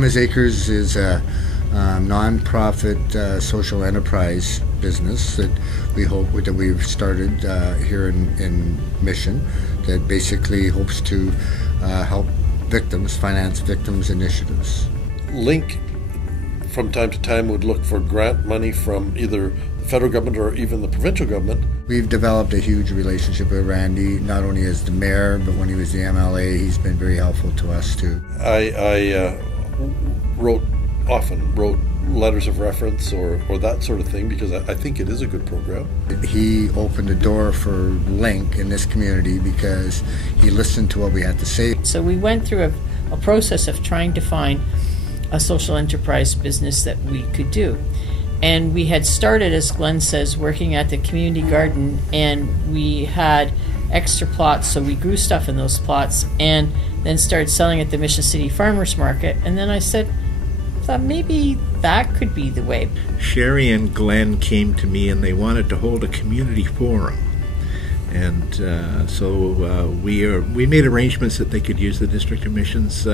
Emma's Acres is a non-profit social enterprise business that we've started here in Mission, that basically hopes to help victims, finance victims initiatives. L.I.N.C. from time to time would look for grant money from either the federal government or even the provincial government. We've developed a huge relationship with Randy, not only as the mayor, but when he was the MLA, he's been very helpful to us too. I often wrote letters of reference or that sort of thing, because I think it is a good program. He opened the door for L.I.N.C. in this community because he listened to what we had to say. So we went through a process of trying to find a social enterprise business that we could do. And we had started, as Glenn says, working at the community garden, and we had extra plots, so we grew stuff in those plots and then started selling at the Mission City Farmers Market. And then I thought maybe that could be the way. Sherry and Glenn came to me and they wanted to hold a community forum. And so we made arrangements that they could use the District of Mission's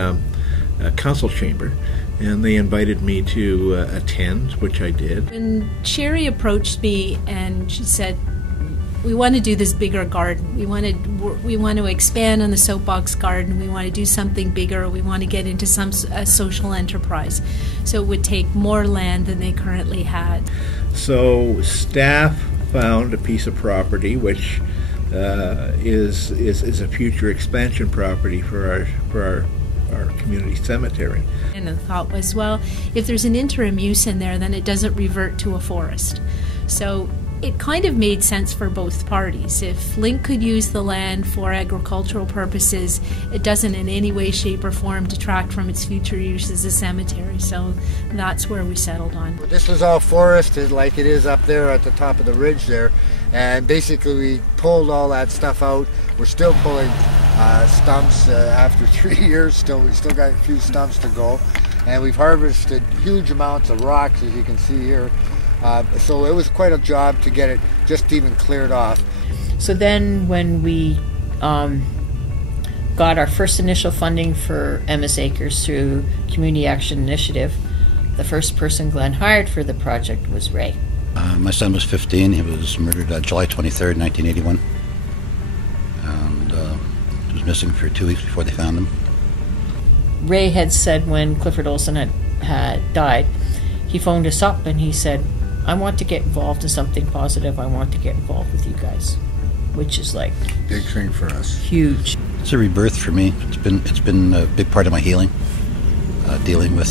council chamber, and they invited me to attend, which I did. And Sherry approached me and she said, we want to do this bigger garden. We want to expand on the soapbox garden. We want to do something bigger. We want to get into some social enterprise. So it would take more land than they currently had. So staff found a piece of property which is a future expansion property for our community cemetery. And the thought was, well, if there's an interim use in there, then it doesn't revert to a forest. So it kind of made sense for both parties. If L.I.N.C. could use the land for agricultural purposes, it doesn't in any way, shape, or form detract from its future use as a cemetery. So that's where we settled on. This was all forested like it is up there at the top of the ridge there, and basically we pulled all that stuff out. We're still pulling stumps after 3 years. We still got a few stumps to go, and we've harvested huge amounts of rocks, as you can see here. So it was quite a job to get it just even cleared off. So then when we got our first initial funding for Emma's Acres through Community Action Initiative, the first person Glenn hired for the project was Ray. My son was 15. He was murdered July 23rd, 1981. And he was missing for 2 weeks before they found him. Ray had said when Clifford Olson had died, he phoned us up and he said, I want to get involved in something positive. I want to get involved with you guys, which is like big thing for us. Huge. It's a rebirth for me. It's been a big part of my healing, dealing with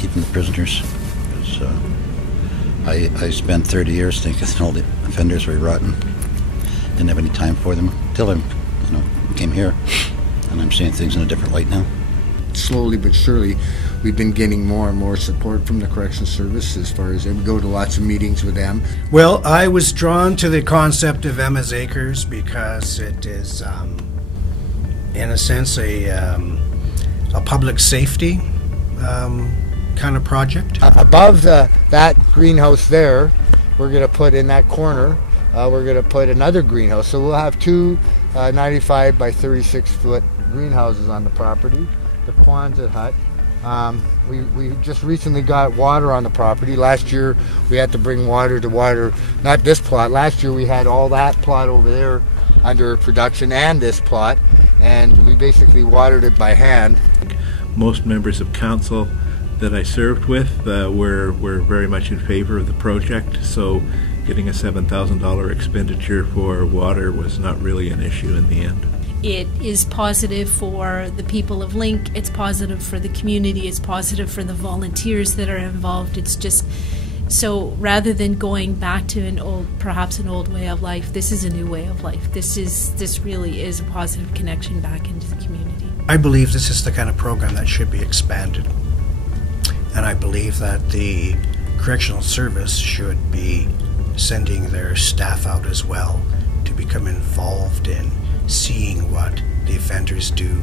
keeping the prisoners. I spent 30 years thinking all the offenders were rotten. Didn't have any time for them until I came here, and I'm seeing things in a different light now. Slowly but surely, we've been getting more and more support from the Corrections Service as far as we go to lots of meetings with them. Well, I was drawn to the concept of Emma's Acres because it is, in a sense, a public safety kind of project. Above that greenhouse there, we're going to put in that corner, we're going to put another greenhouse. So we'll have two 95 by 36 foot greenhouses on the property. The Quonset hut. We just recently got water on the property. Last year we had to bring water to water, not this plot. Last year we had all that plot over there under production and this plot, and we basically watered it by hand. Most members of council that I served with were very much in favor of the project, so getting a $7,000 expenditure for water was not really an issue in the end. It is positive for the people of L.I.N.C., it's positive for the community, it's positive for the volunteers that are involved. It's just, so rather than going back to perhaps an old way of life, this is a new way of life. This really is a positive connection back into the community. I believe this is the kind of program that should be expanded. And I believe that the Correctional Service should be sending their staff out as well to become involved in seeing what the offenders do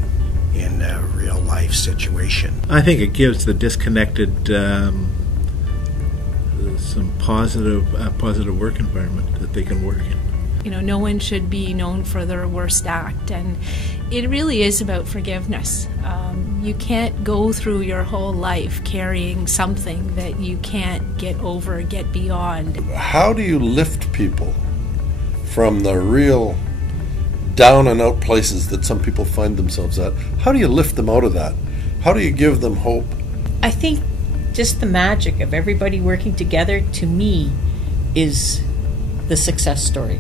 in a real life situation. I think it gives the disconnected some positive work environment that they can work in. no one should be known for their worst act, and it really is about forgiveness. You can't go through your whole life carrying something that you can't get over, get beyond. How do you lift people from the real down and out places that some people find themselves at? How do you lift them out of that? How do you give them hope? I think just the magic of everybody working together, to me, is the success story.